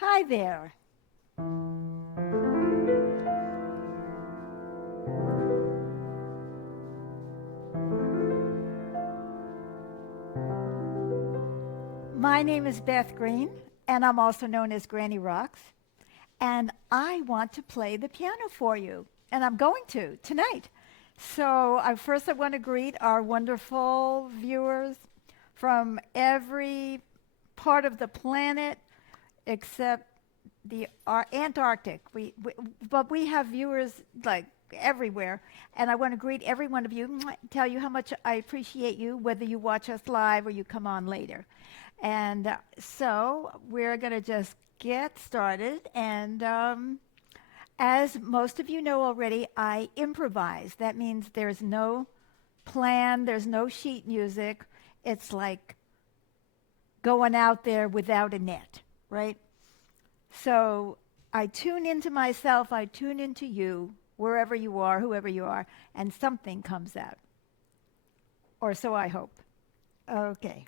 Hi there. My name is Beth Green, and I'm also known as Granny Rocks. And I want to play the piano for you, and I'm going to tonight. So, first, I want to greet our wonderful viewers from every part of the planet except the Antarctic. But we have viewers like everywhere, and I want to greet every one of you. Tell you how much I appreciate you, whether you watch us live or you come on later. And so we're going to just get started. And as most of you know already, I improvise. That means there's no plan, there's no sheet music. It's like going out there without a net, right? So I tune into myself, I tune into you, wherever you are, whoever you are, and something comes out. Or so I hope. Okay.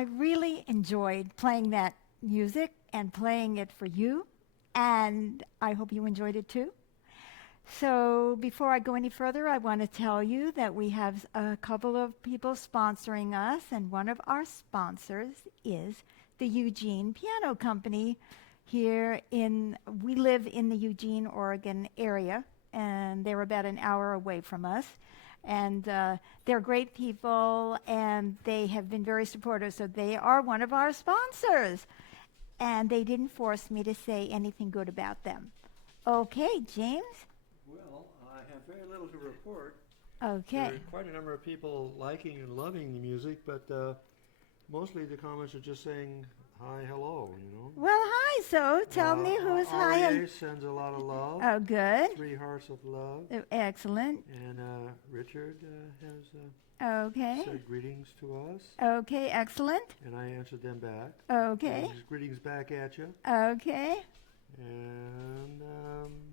I really enjoyed playing that music and playing it for you, and I hope you enjoyed it too. So before I go any further, I want to tell you that we have a couple of people sponsoring us, and one of our sponsors is the Eugene Piano Company we live in the Eugene, Oregon area, and they're about an hour away from us. And they're great people, and they have been very supportive, so they are one of our sponsors. And they didn't force me to say anything good about them. Okay, James? Well, I have very little to report. Okay. There are quite a number of people liking and loving the music, but mostly the comments are just saying hi, hello, you know. Well, hi, so tell me who's hi. REA sends a lot of love. Oh, good. 3 hearts of love. Oh, excellent. And Richard has Okay. said greetings to us. Okay, excellent. And I answered them back. Okay. And greetings back at you. Okay. And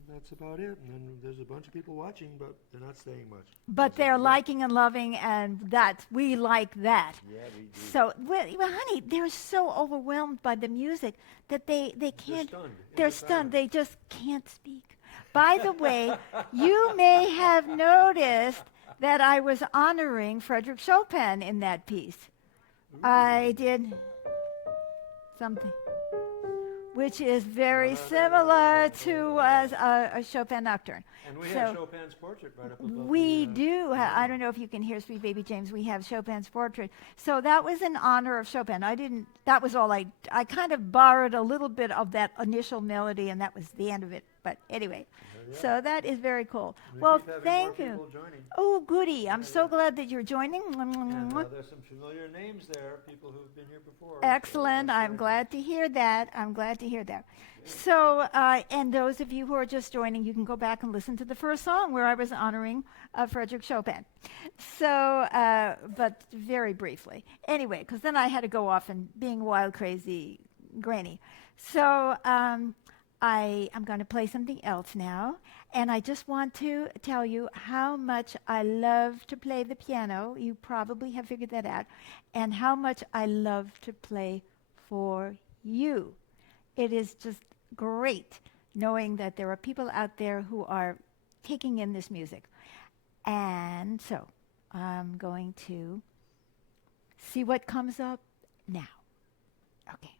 that's about it. And then there's a bunch of people watching, but they're not saying much. But they're liking and loving, and we like that. Yeah, we do. So, well, honey, they're so overwhelmed by the music that they can't. They're stunned. They're stunned. They just can't speak. By the way, you may have noticed that I was honoring Frederick Chopin in that piece. Ooh. I did something which is very similar to a Chopin nocturne. And we have Chopin's portrait right up above. We do. I don't know if you can hear Sweet Baby James. We have Chopin's portrait. So that was in honor of Chopin. That was all I kind of borrowed a little bit of that initial melody, and that was the end of it. But anyway, so that is very cool. Well, thank you. Oh, goody. I'm so glad that you're joining. And there's some familiar names there, people who've been here before. Excellent. I'm glad to hear that. So, and those of you who are just joining, you can go back and listen to the first song where I was honoring Frederick Chopin. So, but very briefly. Anyway, because then I had to go off and being wild, crazy granny. So, I'm going to play something else now. And I just want to tell you how much I love to play the piano. You probably have figured that out. And how much I love to play for you. It is just great knowing that there are people out there who are taking in this music. And so I'm going to see what comes up now. Okay.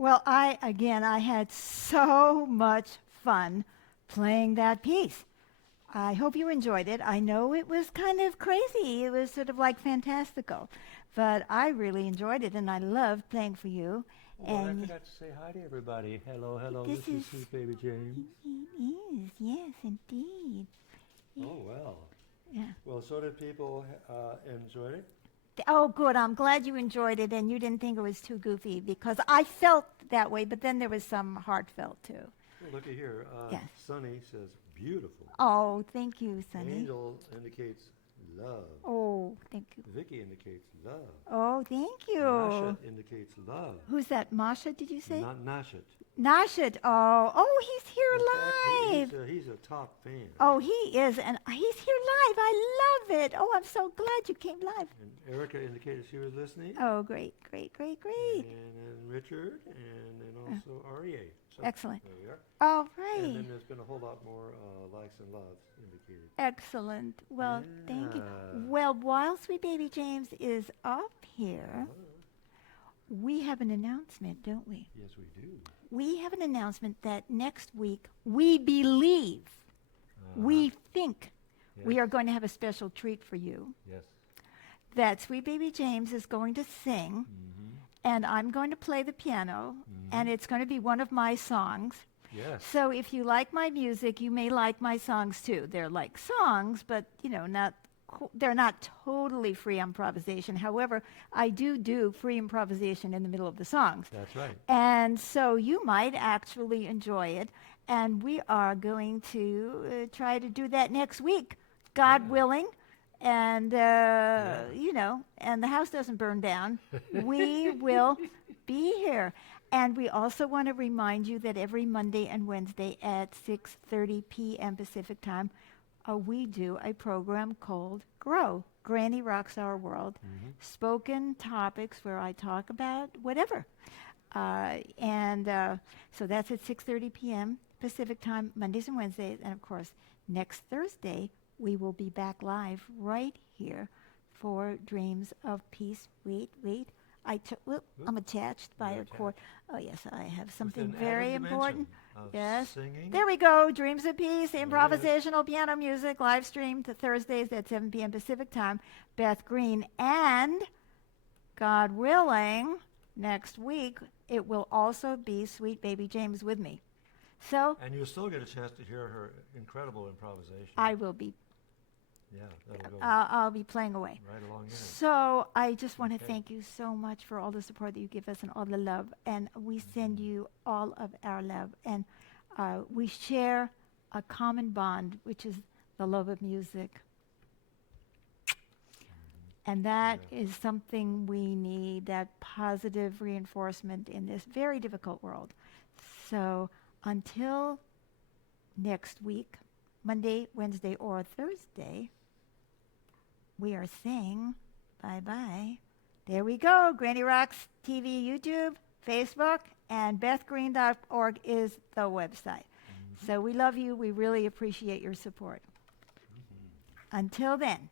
Well, I had so much fun playing that piece. I hope you enjoyed it. I know it was kind of crazy. It was sort of like fantastical. But I really enjoyed it, and I loved playing for you. Well, I And forgot to say hi to everybody. Hello, hello. this This is is, Sweet Baby James. it is, yes, indeed. Oh, well. Yeah. Well, so did people enjoy it? Oh, good. I'm glad you enjoyed it and you didn't think it was too goofy because I felt that way, but then there was some heartfelt too. Well, looky here. Yes. Sunny says beautiful. Oh, thank you, Sonny. Angel indicates love. Oh, thank you. Vicky indicates love. Oh, thank you. Nasha indicates love. Who's that? Masha, did you say? Not Nashat. Nashid. Oh, he's here In fact, live. he's a top fan. Oh, he is, and he's here live. I love it. Oh, I'm so glad you came live. And Erica indicated she was listening. Oh, great. And then Richard, and then also REA. So Excellent. There we are. All And right. then there's been a whole lot more likes and loves indicated. Excellent. Well, thank you. Yeah. Well, while Sweet Baby James is up here, we have an announcement, don't we? Yes, we do. We have an announcement that next week we believe, we think we Yes. are going to have a special treat for you. Yes. That Sweet Baby James is going to sing, and I'm going to play the piano, and it's going to be one of my songs. Yes. So if you like my music, you may like my songs too. They're like songs, but they're not totally free improvisation. However, I do free improvisation in the middle of the songs. That's right. And so you might actually enjoy it. And we are going to try to do that next week, God willing. And, and the house doesn't burn down. We will be here. And we also want to remind you that every Monday and Wednesday at 6:30 p.m. Pacific time, we do a program called Grow. Granny Rocks Our World. Spoken topics where I talk about whatever. So that's at 6:30 p.m. Pacific time, Mondays and Wednesdays. And, of course, next Thursday, we will be back live right here for Dreams of Peace. Wait. I'm attached by You're a cord. Oh, yes, I have something With an very added important. dimension of Yes. singing. There we go. Dreams of Peace, There it is. improvisational piano music, live stream to Thursdays at 7 p.m. Pacific time. Beth Green. And, God willing, next week, it will also be Sweet Baby James with me. So And you'll still get a chance to hear her incredible improvisation. I will be, Yeah, that'll go I'll be playing away. right along in it. So I just want to Okay. thank you so much for all the support that you give us and all the love. And we send you all of our love. And we share a common bond, which is the love of music. And that is something we need, that positive reinforcement in this very difficult world. So until next week, Monday, Wednesday, or Thursday, we are saying bye-bye. There we go. Granny Rocks TV, YouTube, Facebook, and bethgreen.org is the website. So we love you. We really appreciate your support. Until then.